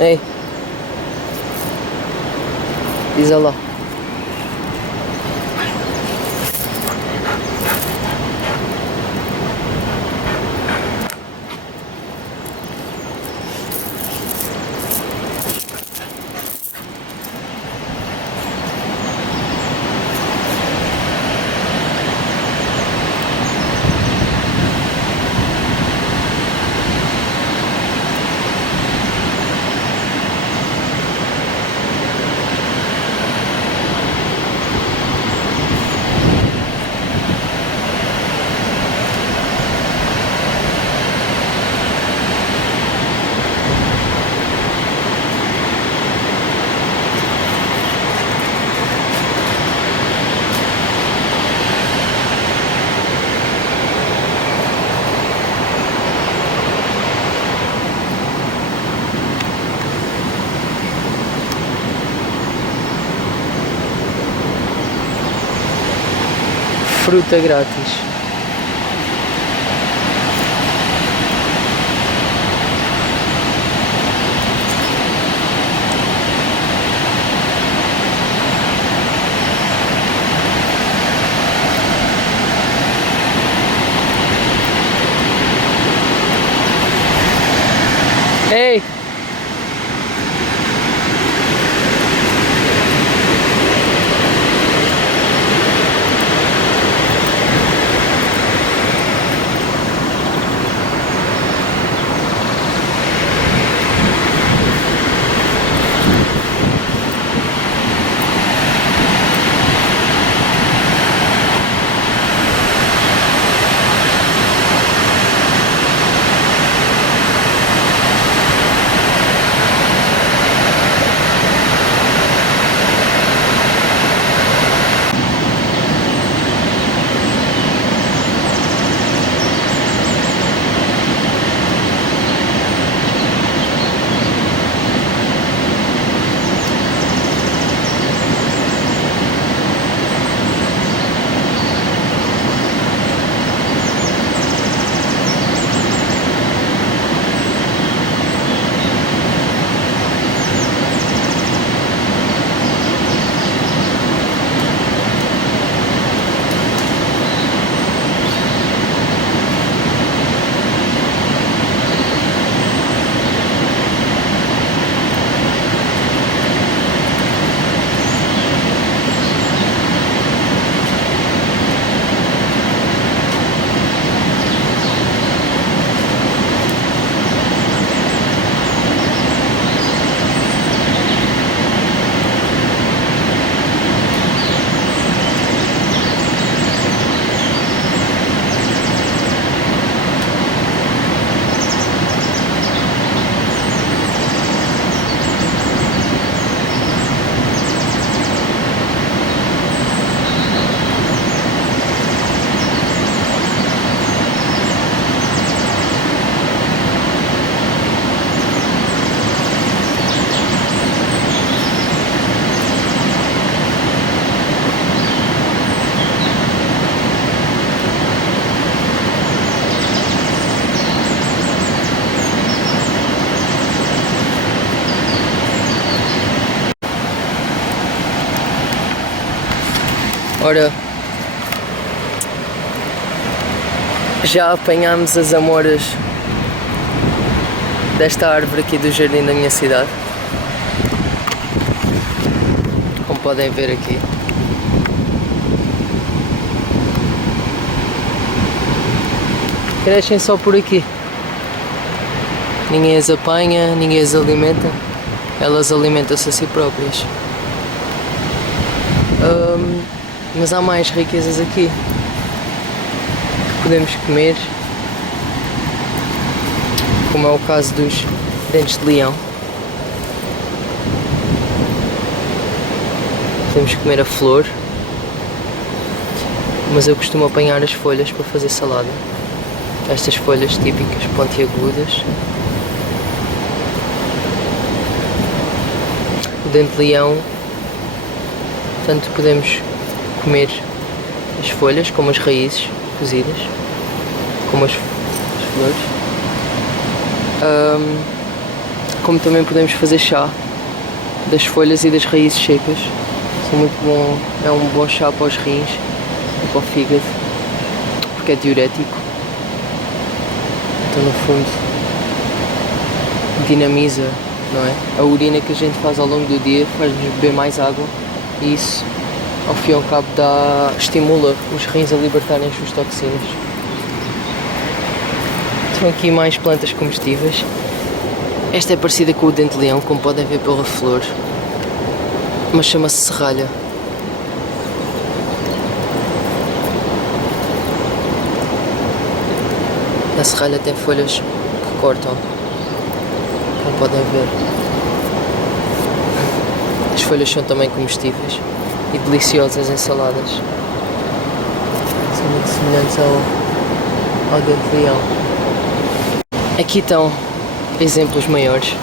Ei, diz lá. Fruta grátis. Ei! Ora, já apanhámos as amoras desta árvore aqui do jardim da minha cidade, como podem ver aqui. Crescem só por aqui, ninguém as apanha, ninguém as alimenta, elas alimentam-se a si próprias. Mas há mais riquezas aqui que podemos comer, como é o caso dos dentes de leão. Podemos comer a flor, mas eu costumo apanhar as folhas para fazer salada. Estas folhas típicas, pontiagudas. O dente de leão, tanto podemos comer as folhas como as raízes cozidas, como as flores. como também podemos fazer chá das folhas e das raízes secas. São muito bom, é um bom chá para os rins e para o fígado, porque é diurético. Então no fundo dinamiza, não é? A urina que a gente faz ao longo do dia faz-nos beber mais água e isso ao fim e ao cabo estimula os rins a libertarem as suas toxinas. Estão aqui mais plantas comestíveis. Esta é parecida com o dente-leão, como podem ver pela flor, mas chama-se serralha. A serralha tem folhas que cortam, como podem ver. As folhas são também comestíveis e deliciosas em saladas. São muito semelhantes ao dente-leão. Aqui estão exemplos maiores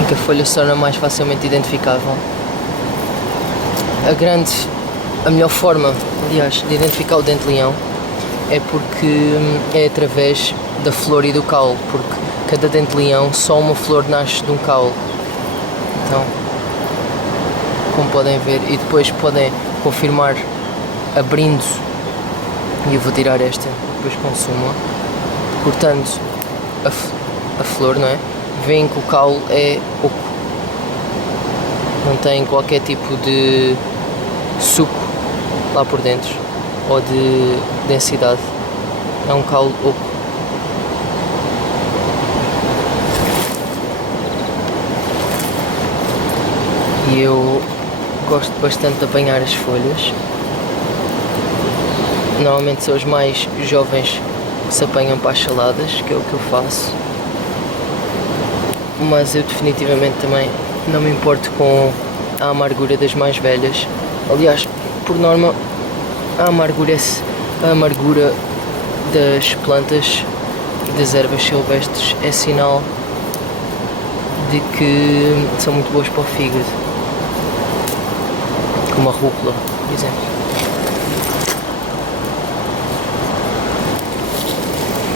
em que a folha se torna mais facilmente identificável. A melhor forma, aliás, de identificar o dente-leão é porque é através da flor e do caule, porque cada dente-leão, só uma flor nasce de um caule. Então, como podem ver, e depois podem confirmar abrindo, e eu vou tirar esta, depois consumo, cortando a flor, não é? Veem que o caule é oco, não tem qualquer tipo de suco lá por dentro ou de densidade, é um caule oco. E eu gosto bastante de apanhar as folhas. Normalmente são os mais jovens que se apanham para as saladas, que é o que eu faço. Mas eu definitivamente também não me importo com a amargura das mais velhas. Aliás, por norma, a amargura das plantas e das ervas silvestres é sinal de que são muito boas para o fígado, como a rúcula, por exemplo.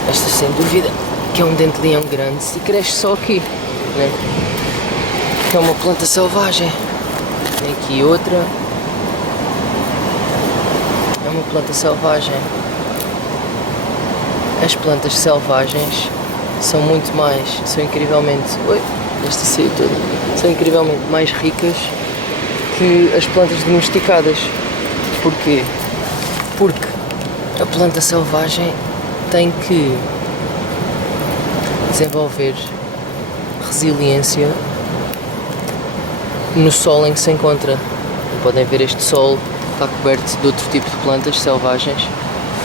Esta, sem dúvida, que é um dente-leão grande e cresce só aqui, né? É uma planta selvagem. Tem aqui outra. É uma planta selvagem. As plantas selvagens são muito mais, são incrivelmente, esta saiu toda, são incrivelmente mais ricas que as plantas domesticadas. Porquê? Porque a planta selvagem tem que desenvolver resiliência no solo em que se encontra. Podem ver, este solo está coberto de outro tipo de plantas selvagens.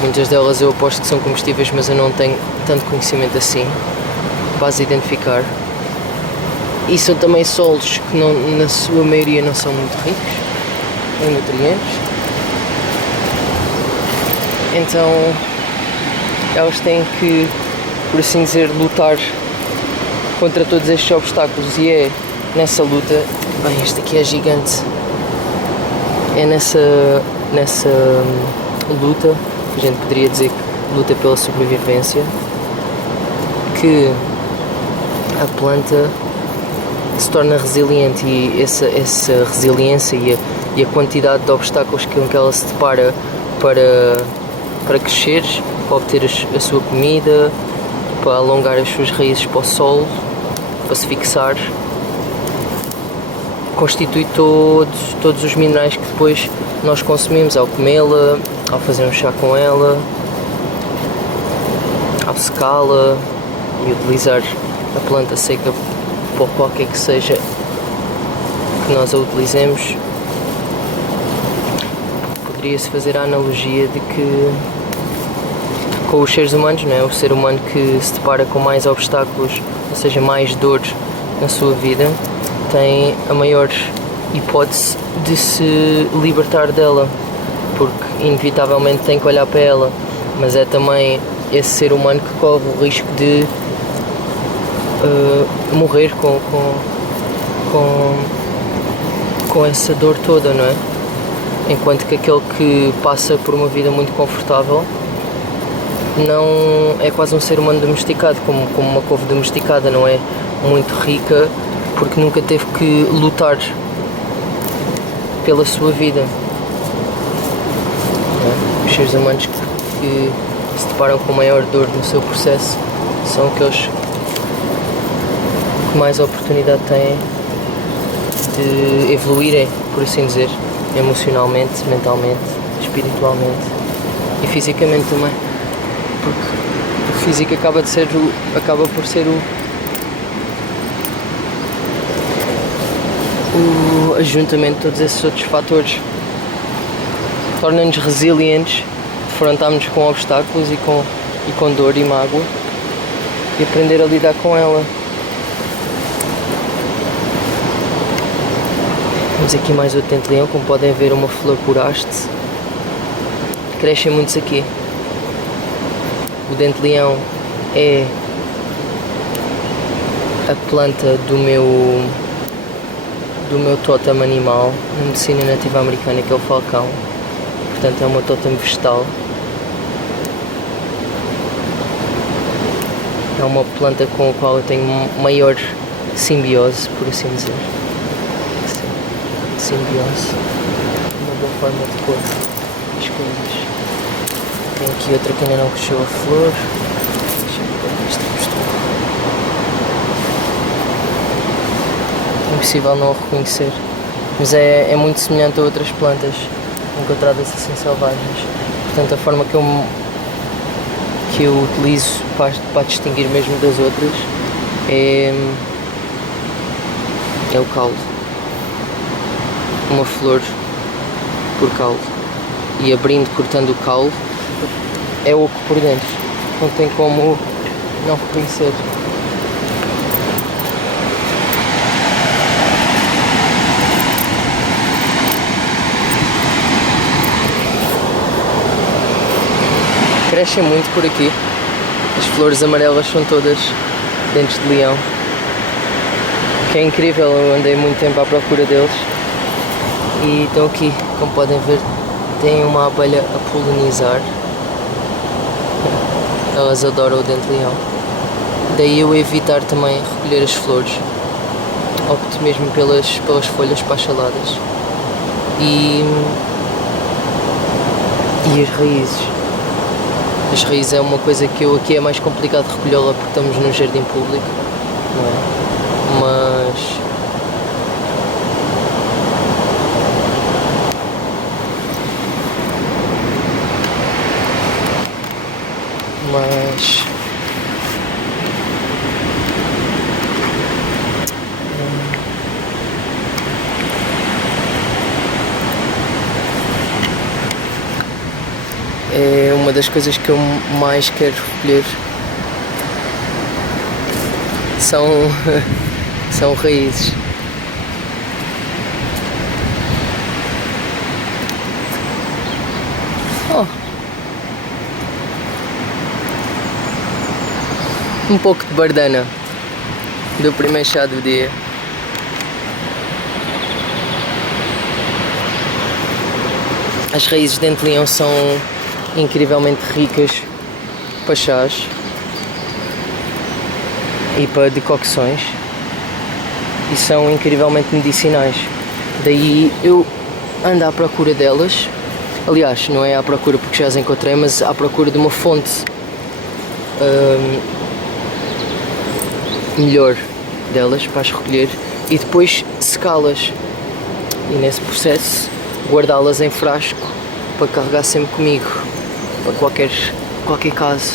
Muitas delas eu aposto que são comestíveis, mas eu não tenho tanto conhecimento assim para as identificar. E são também solos que não, na sua maioria não são muito ricos em nutrientes. Então elas têm que, por assim dizer, lutar contra todos estes obstáculos, e é nessa luta, bem, este aqui é gigante, é nessa luta, a gente poderia dizer que luta pela sobrevivência, que a planta se torna resiliente, e essa resiliência e a quantidade de obstáculos com que ela se depara para crescer, para obter a sua comida, para alongar as suas raízes para o solo, para se fixar, constitui todos os minerais que depois nós consumimos ao comê-la, ao fazer um chá com ela, ao secá-la e utilizar a planta seca para qualquer que seja que nós a utilizemos. Poderia-se fazer a analogia de que com os seres humanos, não é? O ser humano que se depara com mais obstáculos, ou seja, mais dores na sua vida, tem a maior hipótese de se libertar dela, porque inevitavelmente tem que olhar para ela, mas é também esse ser humano que corre o risco de morrer com essa dor toda, não é? Enquanto que aquele que passa por uma vida muito confortável não é quase um ser humano domesticado, como uma couve domesticada, não é muito rica porque nunca teve que lutar pela sua vida. Os seres humanos que se deparam com maior dor no seu processo são aqueles que mais oportunidade têm de evoluírem, por assim dizer, emocionalmente, mentalmente, espiritualmente e fisicamente também, porque o físico acaba por ser o ajuntamento de todos esses outros fatores. Torna-nos resilientes, defrontarmos com obstáculos e com dor e mágoa e aprender a lidar com ela. Temos aqui mais outro dente-leão, como podem ver, uma flor por haste. Crescem muitos aqui. O dente-leão é a planta do meu tótem animal na medicina nativa americana, que é o falcão. Portanto, é uma tótem vegetal. É uma planta com a qual eu tenho maior simbiose, por assim dizer. Simbiose. Uma boa forma de pôr as coisas. Tem aqui outra que ainda não cresceu a flor. Deixa-me pôr esta postura. É impossível não a reconhecer. Mas é muito semelhante a outras plantas encontradas assim selvagens. Portanto, a forma que eu utilizo para distinguir mesmo das outras é o caule. Uma flor por caule. E abrindo, cortando o caule, é oco por dentro. Não tem como não reconhecer. Crescem muito por aqui. As flores amarelas são todas dentes de leão. Que é incrível, eu andei muito tempo à procura deles. E estão aqui, como podem ver, tem uma abelha a polinizar. Elas adoram o dente de leão. Daí eu evitar também recolher as flores. Opto mesmo pelas folhas para as saladas. E as raízes. As raízes é uma coisa que aqui é mais complicado de recolhê-la porque estamos num jardim público, não é? Mas é uma das coisas que eu mais quero recolher são raízes. Um pouco de bardana do primeiro chá do dia. As raízes de dente-leão são incrivelmente ricas para chás e para decocções e são incrivelmente medicinais. Daí eu ando à procura delas. Aliás, não é à procura porque já as encontrei, mas à procura de uma fonte melhor delas para as recolher e depois secá-las e nesse processo guardá-las em frasco para carregar sempre comigo para qualquer caso.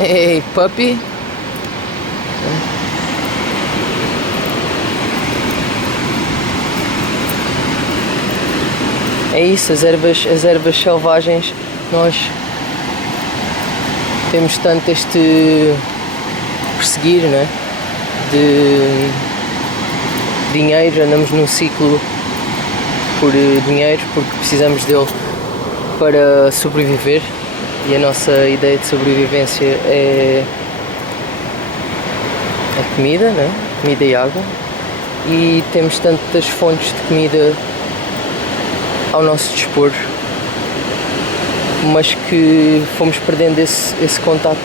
Hey puppy. É isso, as ervas selvagens, nós temos tanto este perseguir, né? De dinheiro, andamos num ciclo por dinheiro porque precisamos dele para sobreviver e a nossa ideia de sobrevivência é a comida, né? Comida e água, e temos tantas fontes de comida ao nosso dispor mas que fomos perdendo esse contacto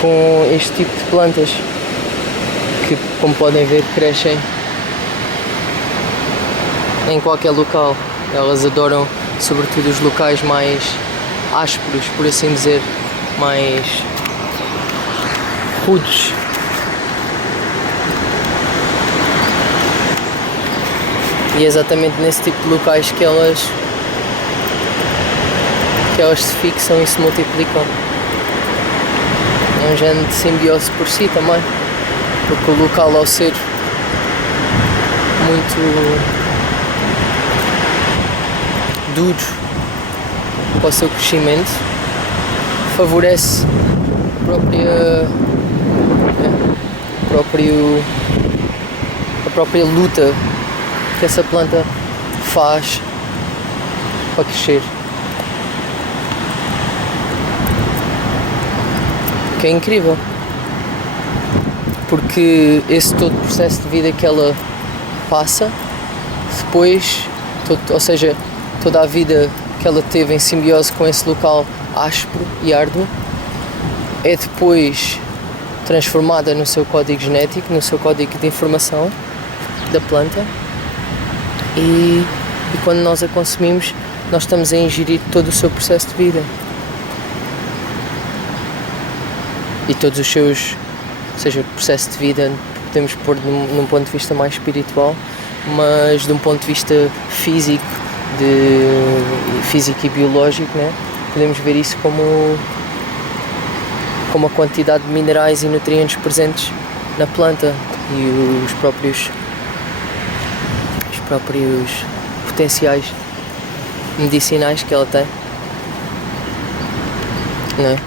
com este tipo de plantas que, como podem ver, crescem em qualquer local. Elas adoram sobretudo os locais mais ásperos, por assim dizer, mais rudes. E é exatamente nesse tipo de locais que elas se fixam e se multiplicam. É um género de simbiose por si também, porque o local, ao ser muito duro para o seu crescimento, favorece a própria luta que essa planta faz para crescer. Que é incrível, porque esse todo processo de vida que ela passa, depois, ou seja, toda a vida que ela teve em simbiose com esse local áspero e árduo, é depois transformada no seu código genético, no seu código de informação da planta, e quando nós a consumimos, nós estamos a ingerir todo o seu processo de vida e todos os seus, ou seja, processo de vida podemos pôr num ponto de vista mais espiritual, mas de um ponto de vista físico e biológico, né? Podemos ver isso como a quantidade de minerais e nutrientes presentes na planta e os próprios potenciais medicinais que ela tem, não é?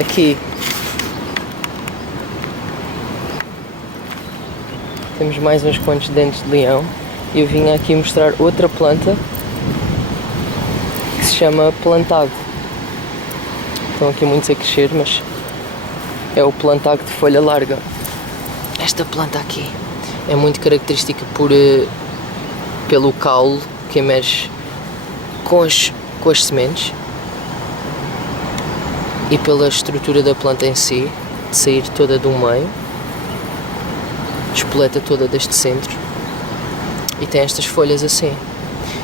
Aqui temos mais uns quantos dentes de leão e eu vim aqui mostrar outra planta que se chama plantago. Estão aqui muitos a crescer, mas é o plantago de folha larga. Esta planta aqui é muito característica pelo caule que emerge com as sementes e pela estrutura da planta em si, de sair toda do meio, despoleta toda deste centro e tem estas folhas assim.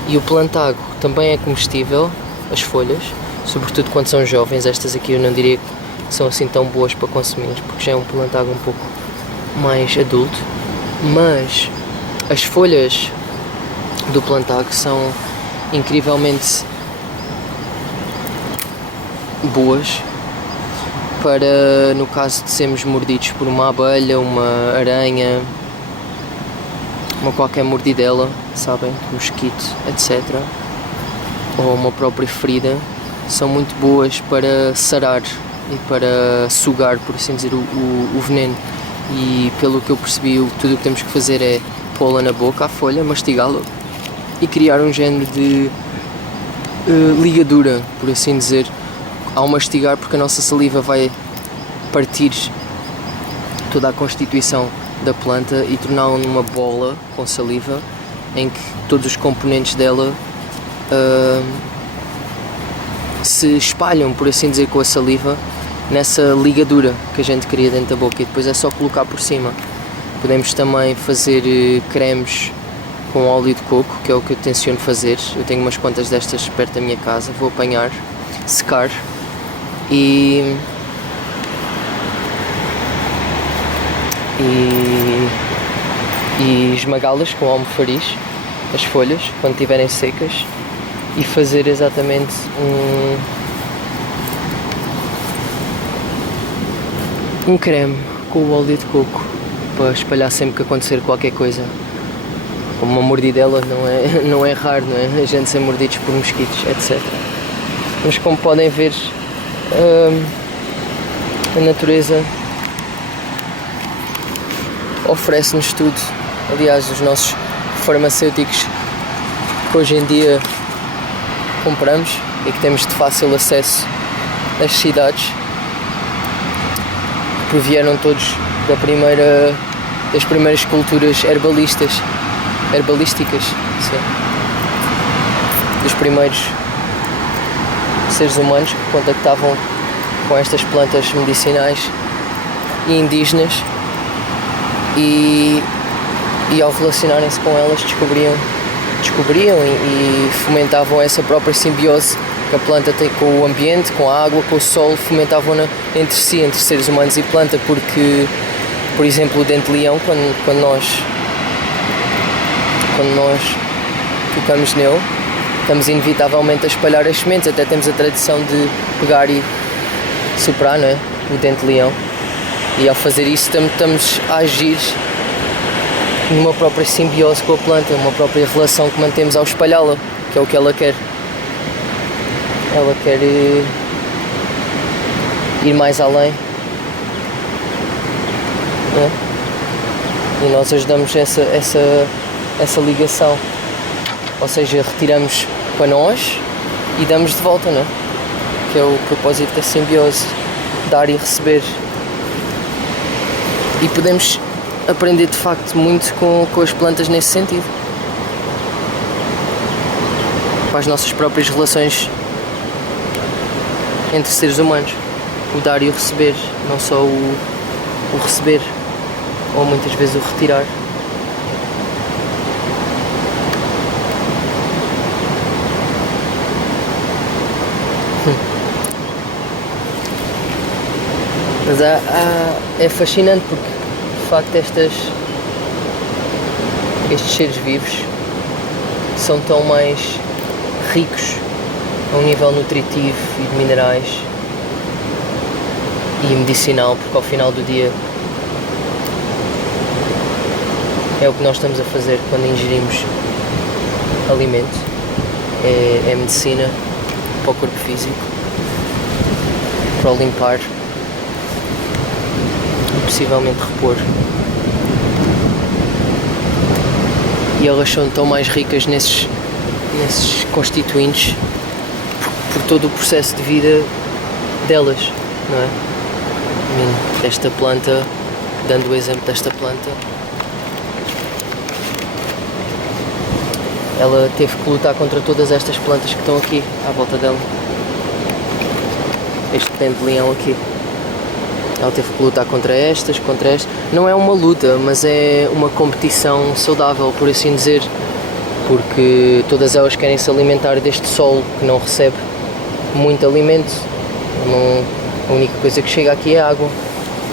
E o plantago também é comestível, as folhas, sobretudo quando são jovens. Estas aqui eu não diria que são assim tão boas para consumir, porque já é um plantago um pouco mais adulto, mas as folhas do plantago são incrivelmente boas para, no caso de sermos mordidos por uma abelha, uma aranha, uma qualquer mordidela, sabem, mosquito, etc., ou uma própria ferida, são muito boas para sarar e para sugar, por assim dizer, o veneno. E pelo que eu percebi, tudo o que temos que fazer é pô-la na boca, a folha, mastigá-la e criar um género de ligadura, por assim dizer, ao mastigar, porque a nossa saliva vai partir toda a constituição da planta e torná-la numa bola com saliva em que todos os componentes dela se espalham, por assim dizer, com a saliva nessa ligadura que a gente cria dentro da boca, e depois é só colocar por cima. Podemos também fazer cremes com óleo de coco, que é o que eu tenciono fazer. Eu tenho umas quantas destas perto da minha casa, vou apanhar, secar e esmagá-las com almofariz, as folhas, quando estiverem secas, e fazer exatamente um creme com o óleo de coco para espalhar sempre que acontecer qualquer coisa. Como uma mordidela não é raro, não é? A gente ser mordidos por mosquitos, etc. Mas como podem ver, a natureza oferece-nos tudo. Aliás, os nossos farmacêuticos que hoje em dia compramos e que temos de fácil acesso nas cidades, provieram todos das primeiras culturas herbalísticas, sim. dos primeiros seres humanos que contactavam com estas plantas medicinais e indígenas e ao relacionarem-se com elas descobriam e fomentavam essa própria simbiose que a planta tem com o ambiente, com a água, com o solo, fomentavam-na entre si, entre seres humanos e planta, porque, por exemplo, o dente-leão, quando nós tocamos nele, estamos inevitavelmente a espalhar as sementes, até temos a tradição de pegar e soprar, não é? O dente-leão, e ao fazer isso estamos a agir numa própria simbiose com a planta, uma própria relação que mantemos ao espalhá-la, que é o que ela quer. Ela quer ir mais além, né? E nós ajudamos essa ligação, ou seja, retiramos para nós e damos de volta, né? Que é o propósito da simbiose, dar e receber. E podemos aprender de facto muito com as plantas nesse sentido, para as nossas próprias relações entre seres humanos, o dar e o receber, não só o receber, ou muitas vezes o retirar. Mas é fascinante porque de facto estes seres vivos são tão mais ricos a um nível nutritivo e de minerais e medicinal, porque ao final do dia é o que nós estamos a fazer quando ingerimos alimento, é medicina para o corpo físico, para o limpar e possivelmente repor. E elas são tão mais ricas nesses constituintes por todo o processo de vida delas, não é? Desta planta, dando o exemplo desta planta, ela teve que lutar contra todas estas plantas que estão aqui à volta dela. Este dente-leão aqui, ela teve que lutar contra estas. Não é uma luta, mas é uma competição saudável, por assim dizer, porque todas elas querem se alimentar deste solo que não recebe muito alimento. A única coisa que chega aqui é água,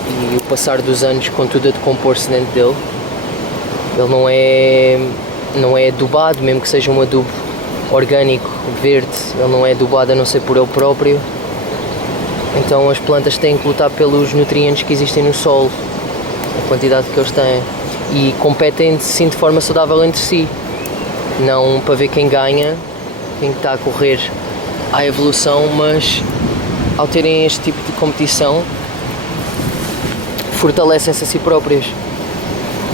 e o passar dos anos, com tudo a decompor-se dentro dele, ele não é adubado, mesmo que seja um adubo orgânico, verde, ele não é adubado a não ser por ele próprio. Então as plantas têm que lutar pelos nutrientes que existem no solo, a quantidade que eles têm, e competem sim de forma saudável entre si, não para ver quem ganha, quem está a correr à evolução, mas ao terem este tipo de competição fortalecem-se a si próprias,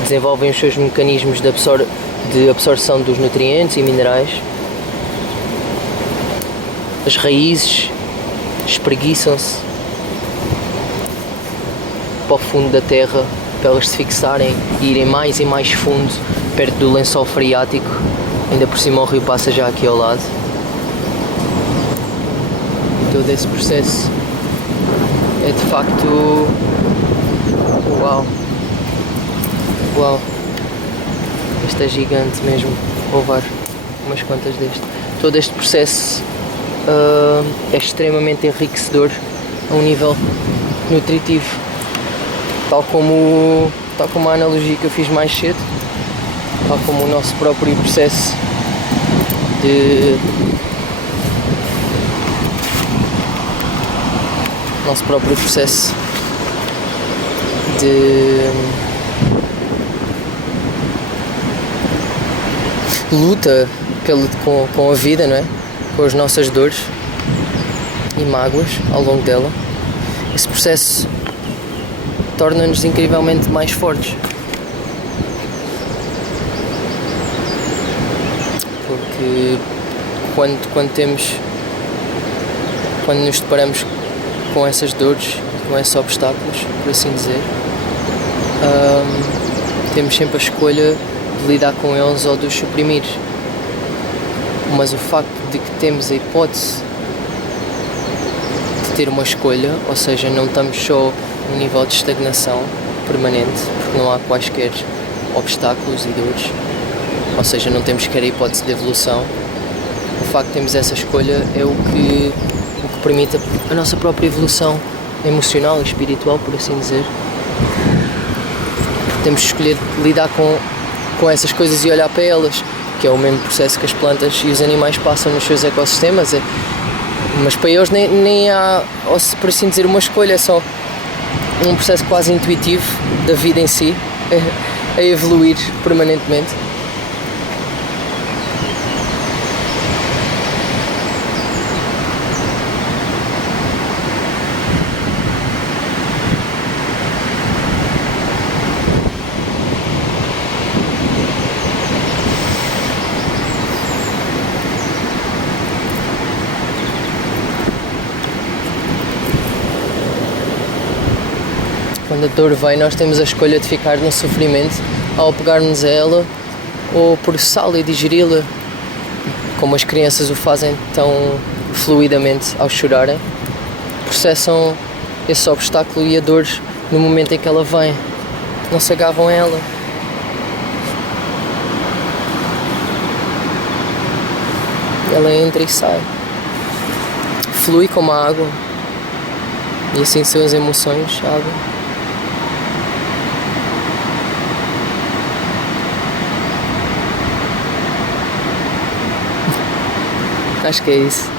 desenvolvem os seus mecanismos de absorção dos nutrientes e minerais. As raízes espreguiçam-se para o fundo da terra para elas se fixarem e irem mais e mais fundo, perto do lençol freático. Ainda por cima o rio passa já aqui ao lado. Todo esse processo é de facto uau, este é gigante mesmo. Vou levar umas quantas deste. Todo este processo é extremamente enriquecedor a um nível nutritivo, tal como a analogia que eu fiz mais cedo, tal como o nosso próprio processo de luta com a vida, não é? Com as nossas dores e mágoas ao longo dela. Esse processo torna-nos incrivelmente mais fortes, porque quando nos deparamos com essas dores, com esses obstáculos, por assim dizer, temos sempre a escolha de lidar com eles ou de os suprimir. Mas o facto de que temos a hipótese de ter uma escolha, ou seja, não estamos só num nível de estagnação permanente, porque não há quaisquer obstáculos e dores, ou seja, não temos sequer a hipótese de evolução. O facto de termos essa escolha é o que permite a nossa própria evolução emocional e espiritual, por assim dizer. Temos de escolher lidar com essas coisas e olhar para elas, que é o mesmo processo que as plantas e os animais passam nos seus ecossistemas, mas para eles nem há, por assim dizer, uma escolha, é só um processo quase intuitivo da vida em si, a evoluir permanentemente. Quando a dor vem, nós temos a escolha de ficar no sofrimento ao pegarmos a ela ou processá-la e digeri-la, como as crianças o fazem tão fluidamente ao chorarem. Processam esse obstáculo e a dor no momento em que ela vem, não se agarram a ela. Ela entra e sai, flui como a água, e assim são as emoções, a água. Acho que é isso.